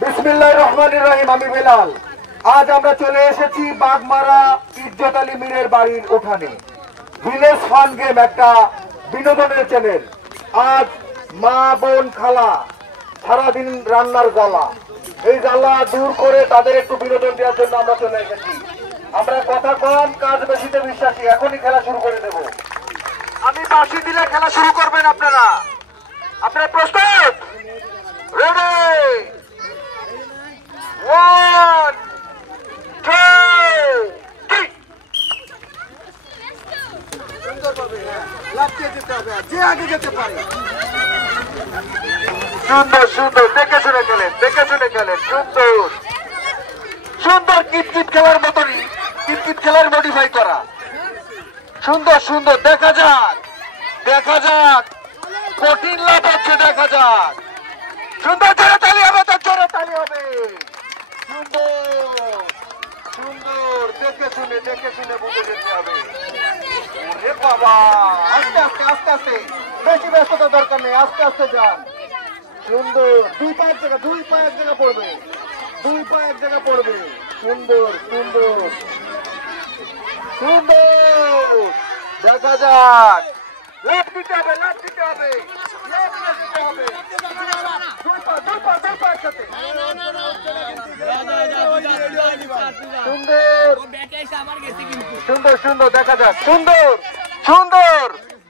বিসমিল্লাহির রহমানির রহিম। আমি বেলাল। আজ আমরা চলে এসেছি বাগমারা ইজ্জত আলী মীরের বাড়ির উঠানে। ভিলেজ ফান গেম একটা বিনোদনের চ্যানেল। আজ মা বোন খালা সারাদিন রান্নার জ্বালা, এই জ্বালা দূর করে তাদের একটু বিনোদন দেওয়ার জন্য আমরা চলে এসেছি। আমরা কথা কম কাজ বেশিতে বিশ্বাসী। এখনই খেলা শুরু করে দেব। আমি বাঁশি দিলে খেলা শুরু করবেন আপনারা। আপনারা প্রস্তুত? রেডি? 1 2 3। সুন্দর সুন্দর দেখে শুনে খেলেন, দেখে শুনে খেলেন। সুন্দর সুন্দর কিটকিট খেলার মতনই, কিটকিট খেলার মডিফাই করা। সুন্দর সুন্দর দেখা যাক, দেখা যাক কঠিন লাভ হচ্ছে, দেখা যাক। সুন্দর জোরে তালি হবে, তো জোরে তালি হবে। সুন্দর সুন্দর দেখে শুনে বুঝে যেতে হবে। ওরে বাবা, আস্তে আস্তে আস্তে আস্তে, বেশি ব্যস্ততা দরকার নেই, আস্তে আস্তে যান। সুন্দর, দুই পা এক জায়গা পড়বে, দুই পা এক জায়গা পড়বে। সুন্দর সুন্দর সুন্দর দেখা যাক। লেফট দিতে হবে, লেফট দিতে হবে, লেফট দিতে হবে। দুই পা একসাথে। সুন্দর সুন্দর সুন্দর দেখা যাক। সুন্দর সুন্দর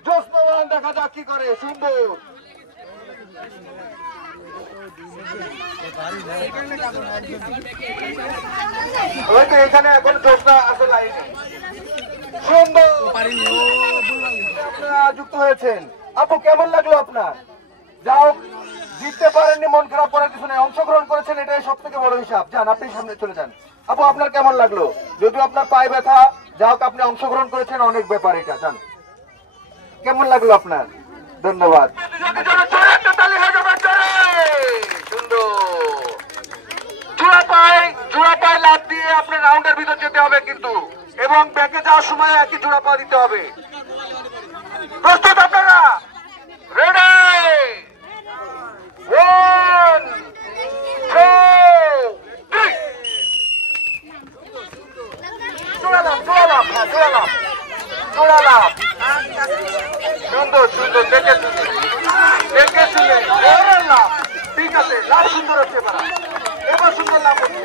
জোসমান দেখা যাক কি করে। সুন্দর এখানে এখন জোসনা আছে লাইনে। সুন্দর আপনারা যুক্ত হয়েছেন। আপু কেমন লাগলো আপনার? যাও, জিততে পারেননি, মন খারাপ করার কিছু নেই। অংশগ্রহণ করেছেন, এটাই সব থেকে বড় হিসাব। যান, আপনি সামনে চলে যান। আপু আপনার কেমন লাগলো? যদিও আপনার পায়ে ব্যথা, যাই হোক আপনি অংশগ্রহণ করেছেন, অনেক ব্যাপার এটা। যান, কেমন লাগলো আপনার? ধন্যবাদ। জোড়া পায়ে লাফ দিয়ে আপনার রাউন্ডের ভিতর যেতে হবে কিন্তু, এবং ব্যাকে যাওয়ার সময় একই জোড়া পা দিতে হবে। প্রস্তুত আপনারা? রেডি? 1 2 3। জোড়া লাফ, জোড়া লাফ, জোড়া লাফ, জোড়া লাফ। সুন্দর সুন্দর দেখে শুনে, দেখে শুনে লাফ। ঠিক আছে, লাভ সুন্দর হচ্ছে। এবার সুন্দর লাভ হচ্ছে।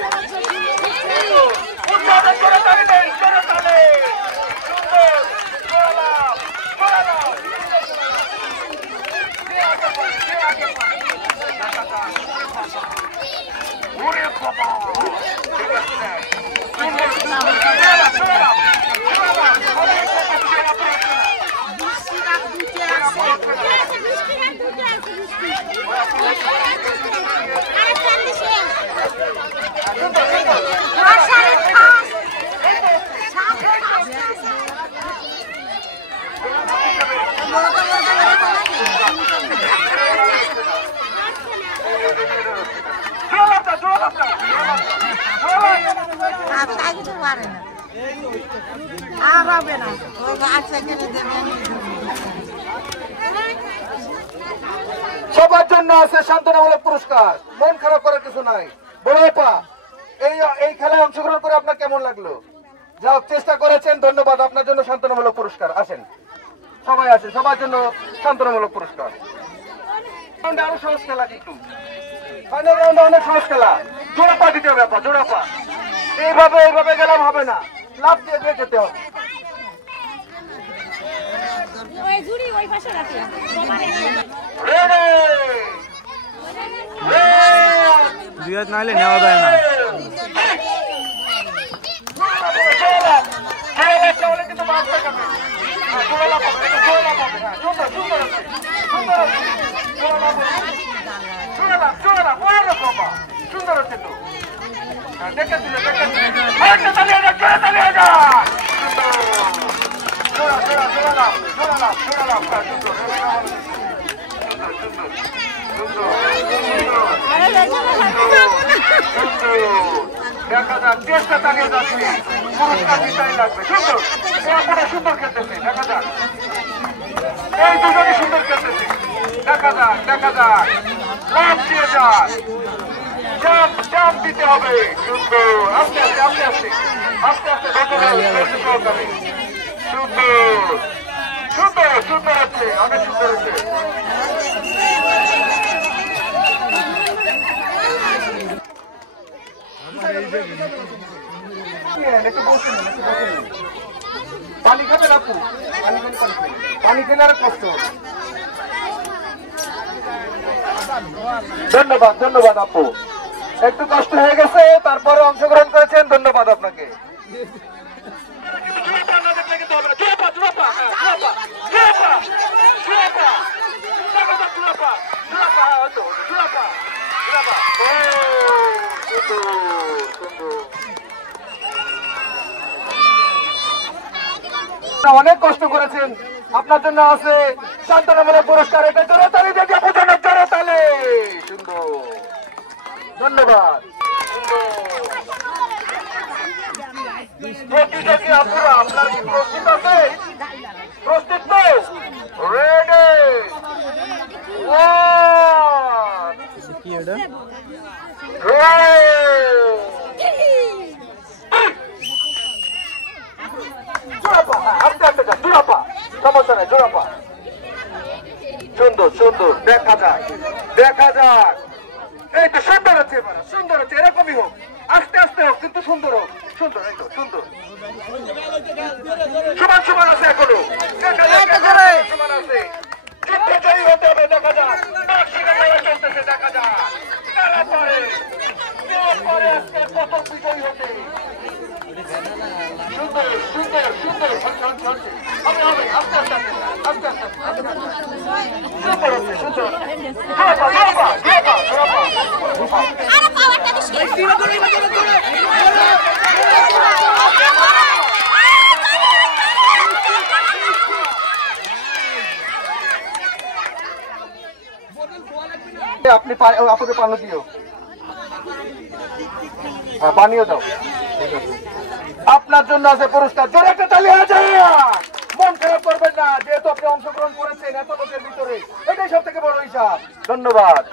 সবার জন্য আছে সান্ত্বনামূলক পুরস্কার। মন খারাপ করার কিছু নাই। বড় পা, এই খেলায় অংশগ্রহণ করে আপনার কেমন লাগলো? যা চেষ্টা করেছেন, ধন্যবাদ। আপনার জন্য সান্ত্বনামূলক পুরস্কার। আসেন, সবাই আসেন, সবার জন্য সান্ত্বনামূলক পুরস্কার। আরো সহজ খেলা কিন্তু, ফাইনাল রাউন্ডে অনেক সহজ খেলা। জোড়া পা দিতে হবে, আপা জোড়া পা। এইভাবে গেলাম হবে না, লাফ দিয়ে দিয়ে যেতে হবে। দুই হাত নাহলে নেওয়া যায় না। সুন্দর হচ্ছে তো। দেখা যাক, চেষ্টা চালিয়ে যাচ্ছে, পুরস্কার দিতেই লাগবে। সুন্দর সুন্দর খেলতেছে, দেখা যাক। এই দুজনই সুন্দর খেলতেছে। দেখা যাক দেখা যাক, লাভ দিয়ে যাক, চাপ দিতে হবে। সুন্দর, আস্তে আস্তে আস্তে আস্তে আস্তে আস্তে সহকারে। সুন্দর সুন্দর সুন্দর হচ্ছে, অনেক সুন্দর হচ্ছে। পানি খাবে আপু, পানি খেলে আর কষ্ট। ধন্যবাদ ধন্যবাদ আপু, একটু কষ্ট হয়ে গেছে, তারপরে অংশগ্রহণ করেছেন, ধন্যবাদ আপনাকে। অনেক কষ্ট করেছেন, আপনার জন্য আছে সান্ত্বনামূলক পুরস্কার। এটা জোরতালি দিয়ে বোঝানোর জোরতালি। সুন্দর, ধন্যবাদ। প্রতিযোগী আপুরা, আপনার কি প্রস্তুত আছে? প্রস্তুত তো? রেডি, কি এটা? সমস্যা নাই, জোড়াপা। সুন্দর সুন্দর, দেখা যাক দেখা যাক। এই তো সুন্দর হচ্ছে, এবার সুন্দর হচ্ছে, এরকমই হোক, আস্তে আস্তে হোক, কিন্তু সুন্দর হোক। সুন্দর, এই তো সুন্দর, সমান সমান আছে এখনো। দেখা যাক, সমান আছে, যুদ্ধ জয়ী হতে হবে। দেখা যাক, চলতেছে, দেখা যাক কারা পারে আজকে প্রথম বিজয়ী হতে। সুন্দর সুন্দর সুন্দর, হবে হবে, আস্তে আস্তে আস্তে আস্তে আস্তে সুন্দর হচ্ছে, সুন্দর। আপনি আপনাকে পানি দিও, পানিও দাও। আপনার জন্য আছে পুরস্কার, জোরে একটা তালি হয়ে যায়। মন খারাপ করবেন না, যেহেতু আপনি অংশগ্রহণ করেছেন এত লোকের ভিতরে, এটাই সব থেকে বড় হিসাব। ধন্যবাদ।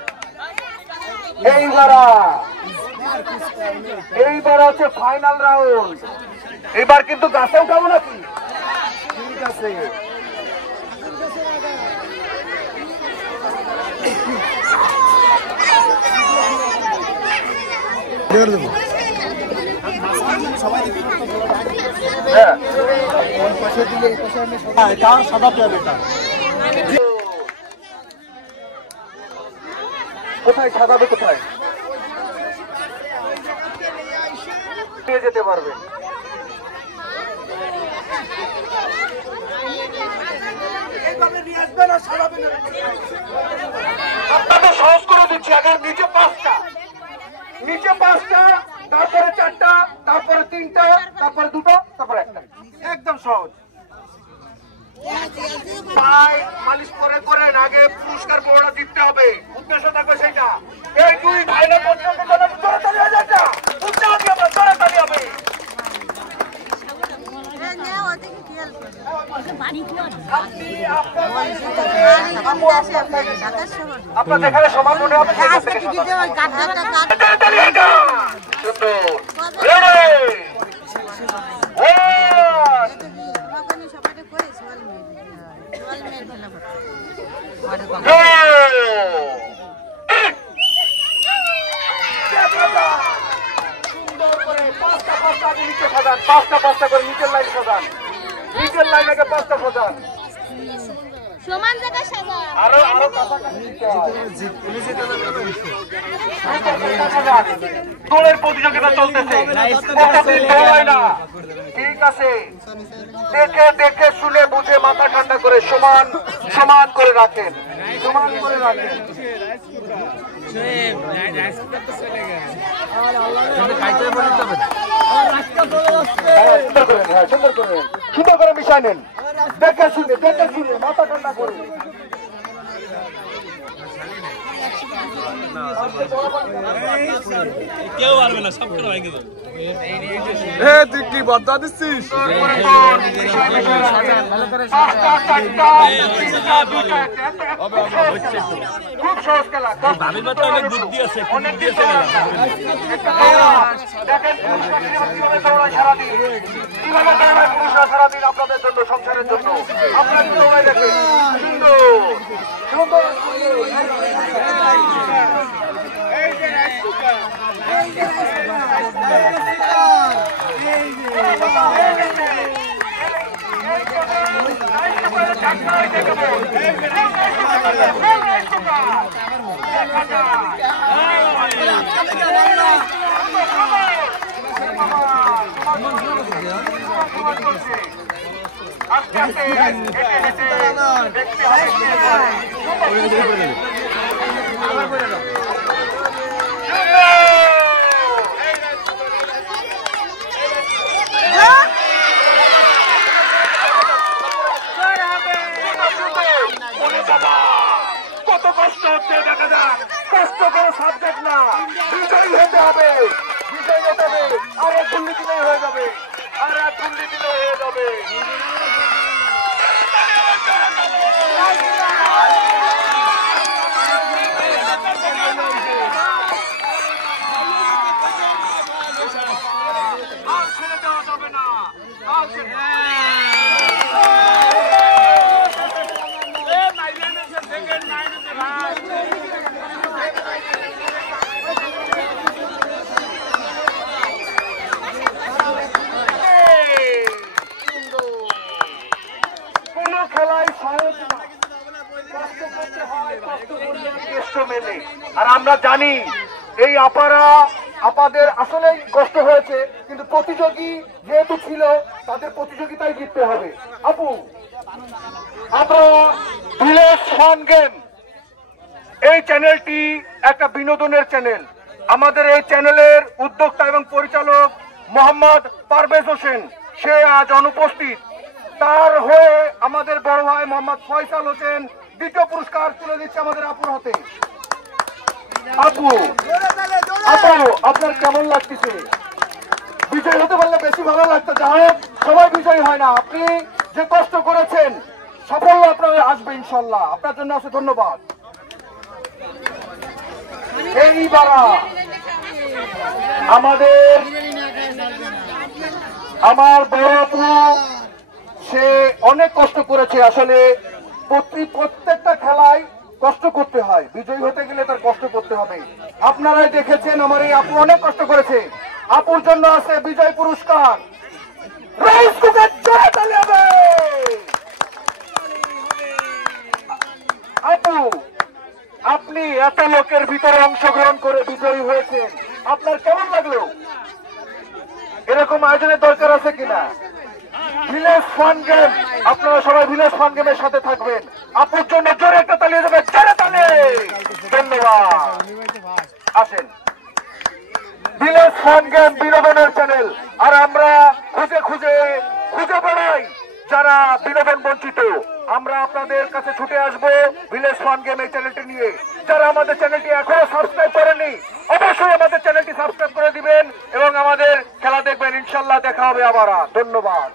এইবার হচ্ছে ফাইনাল রাউন্ড। এবার কিন্তু গাছে উঠাবো নাকি? ঠিক আছে, কোথায় সাজাবে, কোথায় নিয়ে যেতে পারবে? আপনাদের সহজ করে দিচ্ছি, আগে নিচে 5টা, নিচে 5টা, তারপরে 4টা, তারপরে 3টা, তারপরে 2টা, তারপরে 1টা। একদম সহজ। পায়ে মালিশ করে করেন, আগে পুরস্কার বড়টা জিততে হবে, উদ্দেশ্য থাকবে সেটা। এই দুই ভাইরা পর্যন্ত জোরতালি হয়ে যাচ্ছে, উদ্দেশ্য হবে, জোরতালি হবে। আপনার যেখানে সমান মনে হবে সুন্দর করে 5টা 5টা আগে নিচে সাজান, 5টা 5টা করে নিচের লাইন সাজান, নিচের লাইন আগে 5টা সাজান, সমান জায়গায় সাজান। আরো আরো কাছাকাছি দৌড়ের প্রতিযোগিতা চলতেছে, দৌড়ায় না। ঠিক আছে, দেখে দেখে শুনে বুঝে মাথা ঠান্ডা করে সমান সমান করে রাখেন, সমান করে রাখেন। সুন্দর করে মিশাই নেন, দেখে শুনে মাথা ঠান্ডা করে। কেউ পারবে না, সব করে ভেঙে দেবে। তুই কি বদলা দিচ্ছিস? খুব সহজ খেলা, ভাবির মতো অনেক বুদ্ধি আছে, একটু বুদ্ধি আছে না। দেখেন কিভাবে দৌড়ায় সারাদিন, কিভাবে দৌড়ায় পুরুষরা সারাদিন আপনাদের জন্য, সংসারের জন্য। আপনারা কি দৌড়ায় দেখেন, সুন্দর আস্তে আস্তে হেঁটে হেঁটে দেখতে হবে। কত কষ্ট হচ্ছে দেখা যাক, কষ্ট করে সাবজেক্ট না, বিজয়ী হতে হবে, বিজয়ী হতে হবে। আর এক গুল্লি দিলেই হয়ে যাবে, আর এক গুল্লি দিলেই হয়ে যাবে। আর ছেড়ে দেওয়া যাবে না, আর ছেড়ে আর আমরা জানি এই আপাদের আসলেই কষ্ট হয়েছে, কিন্তু প্রতিযোগী যেহেতু ছিল তাদের প্রতিযোগিতায় জিততে হবে। আপু, আমরা ভিলেজ ফান গেম, এই চ্যানেলটি একটা বিনোদনের চ্যানেল। আমাদের এই চ্যানেলের উদ্যোক্তা এবং পরিচালক মোহাম্মদ পারভেজ হোসেন, সে আজ অনুপস্থিত। তার হয়ে আমাদের বড় ভাই মোহাম্মদ ফয়সাল হোসেন দ্বিতীয় পুরস্কার তুলে দিচ্ছে আমাদের আপুর হাতে। আপু, আপনার কেমন লাগতেছে? বিজয় হতে পারলে বেশি ভালো লাগতো। যাই হোক, সবাই বিজয়ী হয় না। আপনি যে কষ্ট করেছেন, সাফল্য আপনার আসবে ইনশাল্লাহ। আপনার জন্য আছে ধন্যবাদ। এইবার আমার বড় আপু, সে অনেক কষ্ট করেছে। আসলে প্রত্যেকটা খেলায় কষ্ট করতে হয়, বিজয়ী হতে গেলে তার কষ্ট করতে হবে। আপনারাই দেখেছেন আমার এই আপু অনেক কষ্ট করেছে। আপুর জন্য আছে বিজয় পুরস্কার। রাইস কুকার জোরে তালি হবে। আপু, আপনি এত লোকের ভিতরে অংশগ্রহণ করে বিজয়ী হয়েছেন, আপনার কেমন লাগলো? এরকম আয়োজনের দরকার আছে কিনা? ভিলেজ ফান গেম, আপনারা সবাই ভিলেজ ফান গেমের সাথে থাকবেন। আপুর জন্য জোরে একটা তালি দেবে, জোরে তালি। ধন্যবাদ। আসেন, ভিলেজ ফান গেম বিনোদনের চ্যানেল, আর আমরা খুঁজে বেড়াই যারা বিনোদন বঞ্চিত। আমরা আপনাদের কাছে ছুটে আসবো ভিলেজ ফান গেম এই চ্যানেলটি নিয়ে। যারা আমাদের চ্যানেলটি এখনো সাবস্ক্রাইব করেনি, অবশ্যই আমাদের চ্যানেলটি সাবস্ক্রাইব করে দিবেন এবং আমাদের খেলা দেখবেন। ইনশাল্লাহ দেখা হবে আবার। ধন্যবাদ।